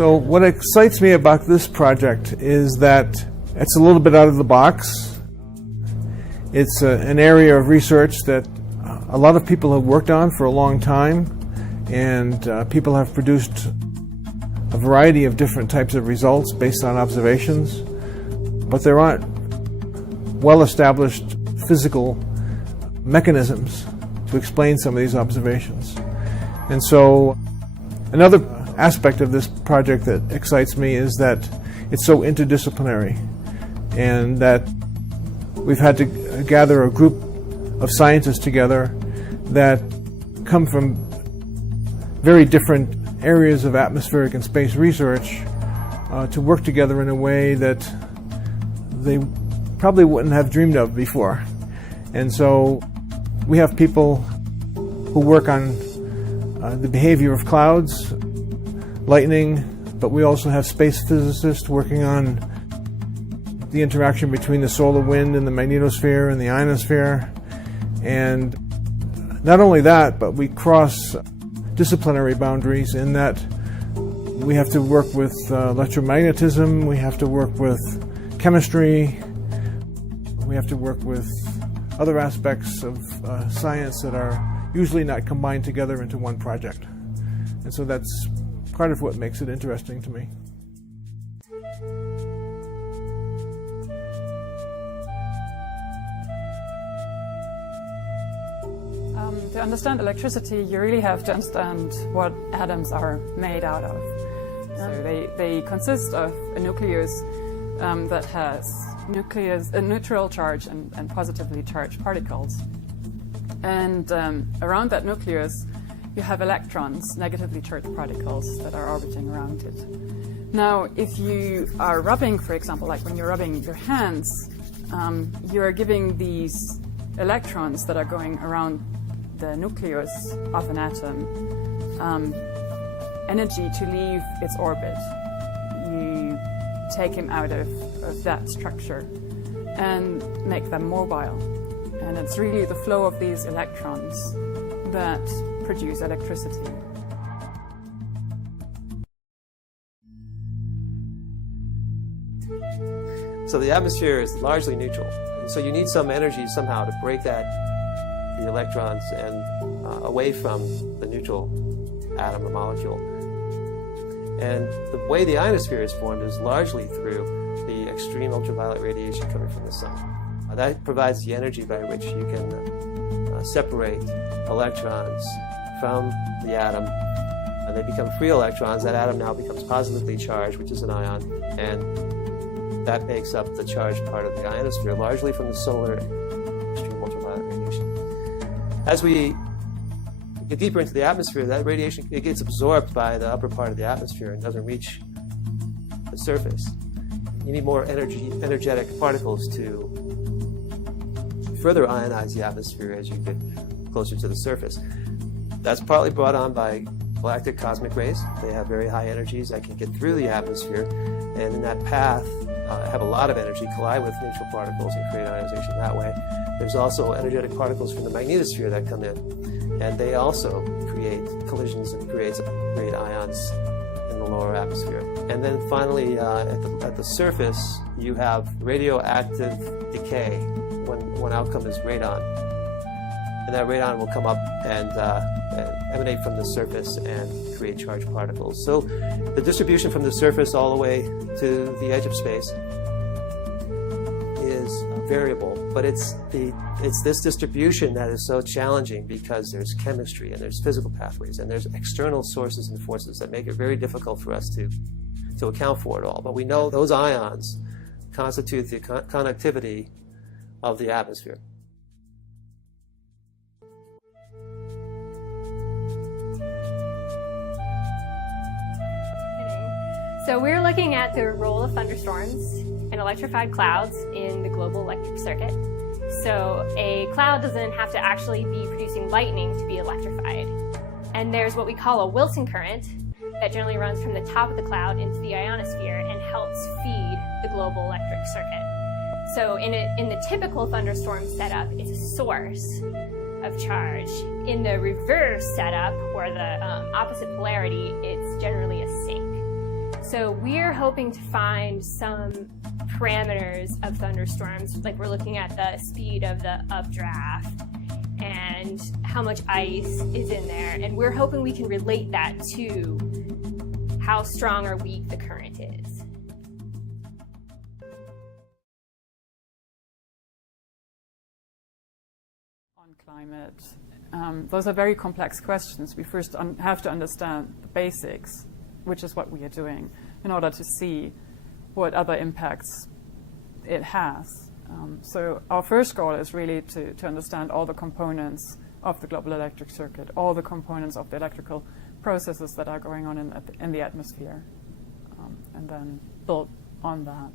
So what excites me about this project is that it's a little bit out of the box. It's an area of research that a lot of people have worked on for a long time, and people have produced a variety of different types of results based on observations, but there aren't well-established physical mechanisms to explain some of these observations. And so another aspect of this project that excites me is that it's so interdisciplinary, and that we've had to gather a group of scientists together that come from very different areas of atmospheric and space research to work together in a way that they probably wouldn't have dreamed of before. And so we have people who work on the behavior of clouds, lightning, but we also have space physicists working on the interaction between the solar wind and the magnetosphere and the ionosphere. And not only that, but we cross disciplinary boundaries in that we have to work with electromagnetism, we have to work with chemistry, we have to work with other aspects of science that are usually not combined together into one project. And so that's part of what makes it interesting to me. To understand electricity, you really have to understand what atoms are made out of. So they consist of a nucleus that has a neutral charge and positively charged particles. And around that nucleus, you have electrons, negatively charged particles that are orbiting around it. Now, if you are rubbing, for example, like when you're rubbing your hands, you're giving these electrons that are going around the nucleus of an atom energy to leave its orbit. You take him out of that structure and make them mobile. And it's really the flow of these electrons that produce electricity. So the atmosphere is largely neutral. And so you need some energy somehow to break the electrons and away from the neutral atom or molecule. And the way the ionosphere is formed is largely through the extreme ultraviolet radiation coming from the sun. That provides the energy by which you can separate electrons from the atom, and they become free electrons. That atom now becomes positively charged, which is an ion, and that makes up the charged part of the ionosphere, largely from the solar extreme ultraviolet radiation. As we get deeper into the atmosphere, that radiation, it gets absorbed by the upper part of the atmosphere and doesn't reach the surface. You need more energetic particles to further ionize the atmosphere as you get closer to the surface. That's partly brought on by galactic cosmic rays. They have very high energies that can get through the atmosphere, and in that path have a lot of energy, collide with neutral particles and create ionization that way. There's also energetic particles from the magnetosphere that come in, and they also create collisions and create ions in the lower atmosphere. And then finally, at the surface, you have radioactive decay. One outcome is radon, and that radon will come up and emanate from the surface and create charged particles. So the distribution from the surface all the way to the edge of space is variable, but it's this distribution that is so challenging because there's chemistry and there's physical pathways and there's external sources and forces that make it very difficult for us to account for it all. But we know those ions constitute the conductivity of the atmosphere. So we're looking at the role of thunderstorms and electrified clouds in the global electric circuit. So a cloud doesn't have to actually be producing lightning to be electrified. And there's what we call a Wilson current that generally runs from the top of the cloud into the ionosphere and helps feed the global electric circuit. So in the typical thunderstorm setup, it's a source of charge. In the reverse setup, or the opposite polarity, it's generally a sink. So we're hoping to find some parameters of thunderstorms, like we're looking at the speed of the updraft and how much ice is in there, and we're hoping we can relate that to how strong or weak the current is. On climate, those are very complex questions. We first have to understand the basics, which is what we are doing, in order to see what other impacts it has. So our first goal is really to understand all the components of the global electric circuit, all the components of the electrical processes that are going on in the atmosphere, and then build on that.